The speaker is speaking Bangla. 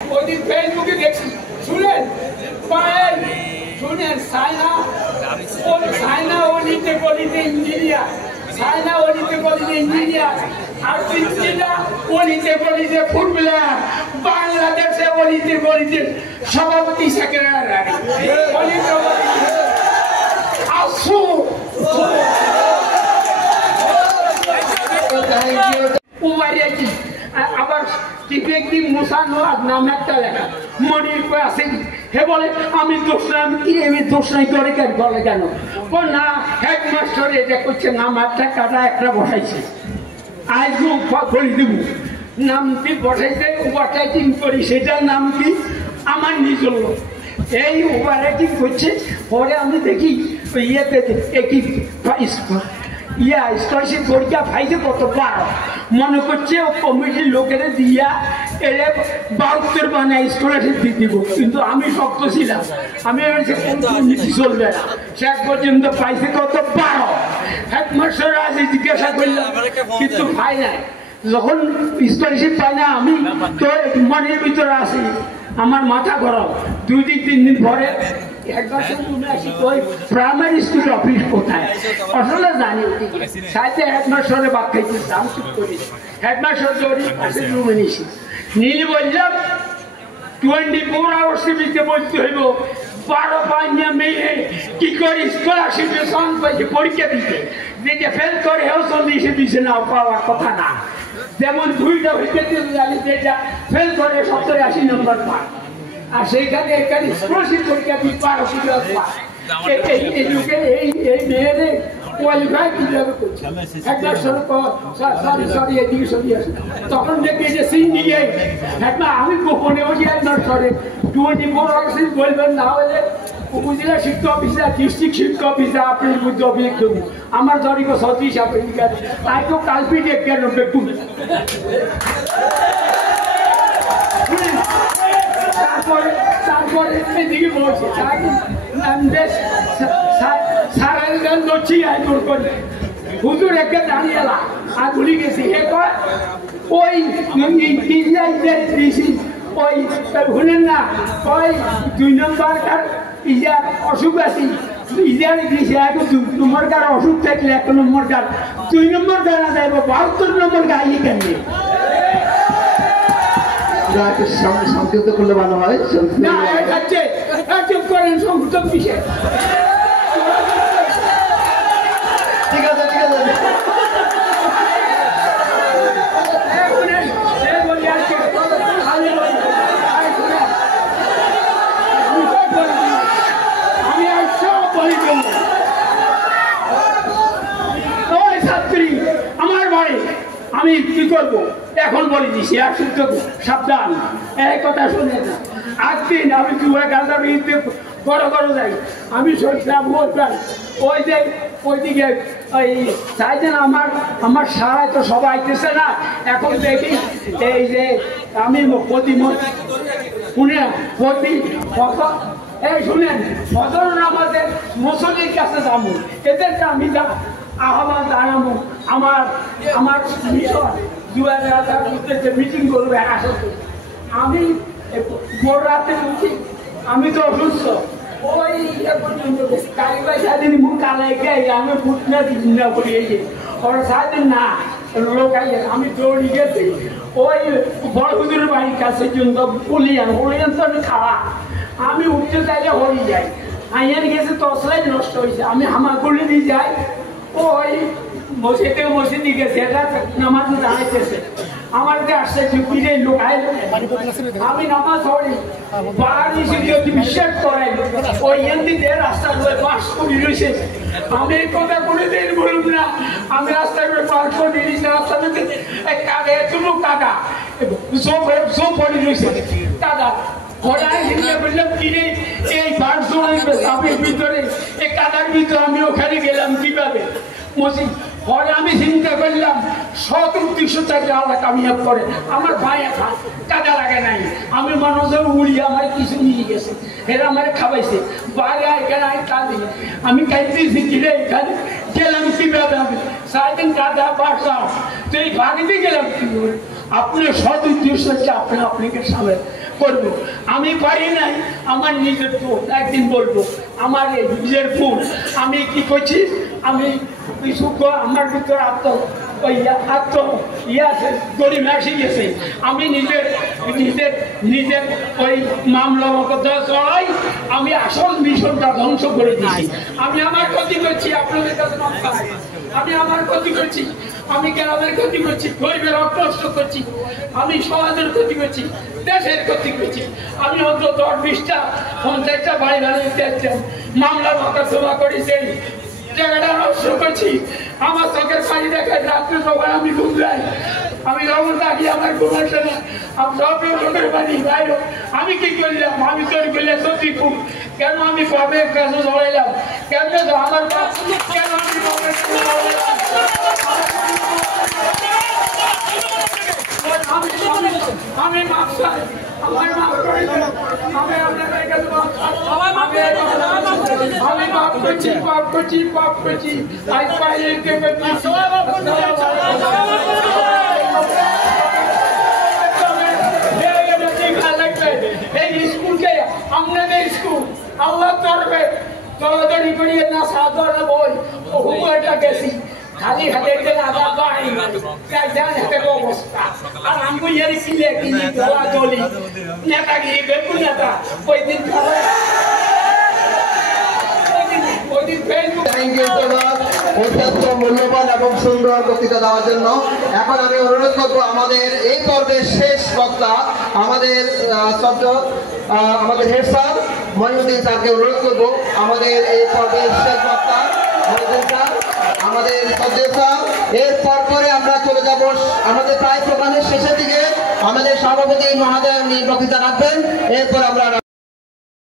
ওই দিন ফেসবুকে দেখছি, শুনেন শুনেন সাইনা অলিতে গলিতে ইঞ্জিনিয়ার, সাইনা অলিতে গলিতে ইঞ্জিনিয়ার, আর্জেন্টিনা অলিতে গলিতে ফুটবলার, বাংলাদেশে অলিতে গলিতে সভাপতি সেক্রেটারি, অলিতে গলিতে আসু আবার টিপেকদি মুসা নোয়াজ নাম একটা লেখা মনির আছে। হে বলে আমি দোষ নাই, আমি কি আমি দোষ নাই করে কেন বলে কেন না হেডমাস্টার এটা করছে নাম একটা কাটা একটা বসাইছে আজ করে দেব নামটি বসাইছে ওভার রাইটিং করি সেটার নাম কি আমার নিজের লোক এই ওভার রাইটিং করছে। পরে আমি দেখি ইয়েতে একই স্কলারশিপ পরীক্ষা পাইছে কত 12 মনে করছে ও কমিটির লোকেরা দিয়া এলে 72 বানায় স্কলারশিপ দিয়ে দিব, কিন্তু আমি শক্ত ছিলাম, আমি নীতি চলবে না, শেষ পর্যন্ত পাইছে কত 12। হেডমাস্টার আছে জিজ্ঞাসা করলাম কিন্তু পাই নাই, যখন স্কলারশিপ পাই না আমি তো মনের ভিতরে আসি, আমার মাথা গরম। 2 দিন 3 দিন পরে প্রাইমারি স্কুল অফিস কোথায় আসলে জানি সাইতে হেডমাস্টারে বাদ খাইছি, আমি চুপ করি। হেডমাস্টার জরি পাশে রুমে নিছি, নীল বললাম 24 আওয়ার্সের ভিতরে বলতে হইব 12 পাইয়া মেয়ে কি করে স্কলারশিপে সন পাইছে পরীক্ষা দিতে, যেটা ফেল করে হেও চল্লিশে দিছে না পাওয়ার কথা না, যেমন 2টা হইতে জানি যেটা ফেল করে 70-80 নম্বর পায়, আর সেইখানে এখানে স্কলারশিপ পরীক্ষা দিয়ে 12 পায়। এই মেয়েদের কোয়ালিফাই কিভাবে করছে একটা সরি এদিকে সরি আসে, তখন দেখি যে সিন্ডিকেট একটা আমি গোপনে ওই হেডমাস্টারে 24 আওয়ার্স বলবেন না হলে উপজেলা শিক্ষা অফিসার ডিস্ট্রিক্ট শিক্ষা অফিসার আপনার মধ্যে অভিযোগ দেবো আমার ধরিব 36 আফ্রিকা তাই তো কালপিট 91 তারপরে এদিকে বলছে সারাই গান করছি আইজোর করে হুজুর একে দাঁড়িয়ে এলা আর ভুলি গেছি হে কয় ওই দিয়েছি ওই ভুলেন না ওই 2 নম্বর কার ইজার অসুখ আছি ইজারে দিয়েছে এখন 2 নম্বর কার অসুখ থাকলে 1 নম্বর কার 2 নম্বর গানা যাইব 72 নম্বর গাইয়ে কেন সংযুক্ত করলে ভালো হয় না চুপ করেন সংযুক্ত বিষয় ঠিক আছে ঠিক আছে আমার বাড়ি আমি কি করবো এখন বলে দিছি আর শুদ্ধ সাবধান এক কথা শুনে না। একদিন আমি 2-11 মিনিটে বড় যাই আমি শুনছিলাম ওই যে ওইদিকে ওই চাইছেন আমার সারায় তো সবাই আইতেছে না, এখন দেখি এই যে আমি এই শুনেন ফজর নামাজের মুসল্লির কাছে যাবো, এদেরকে আমি আহ্বান জানাবো আমার মিশন 2000 মিটিং করবে আসে। আমি ভোর রাতে উঠি, আমি তো অসুস্থ ওই কালীবাই সাদিন মুখ কালাই গাই আমি ফুটনা দিন না করিয়ে ওরা সাদিন না লোক আমি দৌড়ি গেছি ওই বড় হুজুরের বাড়ির কাছে কিন্তু বলিয়ান তো আমি খাওয়া আমি উঠতে চাইলে হয়ে যাই আইয়ার গেছে তসলাই নষ্ট হয়েছে, আমি হামা করলে দিয়ে যাই ওই মসজিদে গেছে এটা নামাজ দাঁড়াইতেছে আমার যে আসছে চুপিরে লোক আমি নামাজ পড়ি বাড়ি যদি বিশ্বাস করাই ওই এমনিতে রাস্তা পাশ করে রয়েছে, আমি এই কথা কোনোদিন বলুন না, আমি রাস্তায় পাশ করে দিয়েছি রাস্তাতে কাদা এতটুকু কাদা সব পড়ে রয়েছে কাদা বললাম কিনে এই বাড়ির ভিতরে এই কাদার ভিতরে আমি ওখানে গেলাম কিভাবে মসজিদ পরে আমি চিন্তা করলাম উদ্দেশ্য থেকে আল্লাহ কামিয়াব করে আমার ভাই এখন কাদা লাগে নাই, আমি মানুষের উড়িয়ে আমার কিছু নিয়ে গেছে এরা আমার খাওয়াইছে বাইরে এখানে কাঁদি আমি খাইতেছি কিনে এখানে গেলাম কিভাবে আমি সারাদিন কাদা বাড়া তো এই বাড়িতে গেলাম কি আপনি সৎ উদ্দেশ্য হচ্ছে আপনাকে সামনে করব। আমি পারি নাই, আমার নিজের ফুল একদিন বলবো আমার এই নিজের ফুল। আমি কি করছি, আমি কিছু আমার ভিতরে গরিব আসি গেছে। আমি নিজের নিজের নিজের ওই মামলা মকদ্দমা চলাই আমি আসল মিশনটা ধ্বংস করে দিচ্ছি। আমি আমার ক্ষতি করছি, আপনাদের কাছে আমি আমার ক্ষতি করছি, আমি গ্রামের ক্ষতি করছি, গরিবের অগ্রস্ত করছি, আমি সমাজের ক্ষতি করছি, দেশের ক্ষতি করছি। আমি অন্তত 20টা 50টা বাড়ি বানিয়ে মামলা মকদ্দমা করি, সেই জায়গাটা নষ্ট করছি। আমার চোখের পানি দেখায় রাত্রে যখন আমি ঘুম যাই, আমি যখন থাকি আমার ঘুম আসে না, আমি সব চোখের পানি বাইরে। আমি কি করলাম, আমি তৈরি করলে সত্যি খুব কেন আমি পাপের কাছে ধরাইলাম, কেন আমার পাপ, কেন আমি পাপের কাছে ধরাইলাম? আমি মাফ চাই, আমার মাফ করে দেন। আমি আপনাদের কাছে আমি পাপ করছি, পাপ করছি, পাপ করছি। আজ পাইলে কে করছি এই স্কুলকে আপনাদের স্কুল আল্লাহ তরফে দৌড়াদৌড়ি করিয়ে না সাদর বই হুকুমটা গেছি খালি হাতে গেলে আবার বাড়ি হাতে অবস্থা। আর আমি এর কিলে কিনে দোয়া দলি নেতাগিরি বেপু নেতা ওই দিন মূল্যবান এবং সুন্দর বক্তৃতা দেওয়ার জন্য। এখন আমি অনুরোধ করবো আমাদের এই পর্বের শেষ বক্তা আমাদের আমাদের হেড স্যার মহিউদ্দিন স্যারকে অনুরোধ করবো আমাদের এই পর্বের শেষ বক্তা মহিউদ্দিন স্যার, আমাদের সজ্জেদ স্যার। এরপর পরে আমরা চলে যাব আমাদের প্রায় প্রোগ্রামের শেষের দিকে। আমাদের সভাপতি মহোদয় বক্তৃতা রাখবেন, এরপর আমরা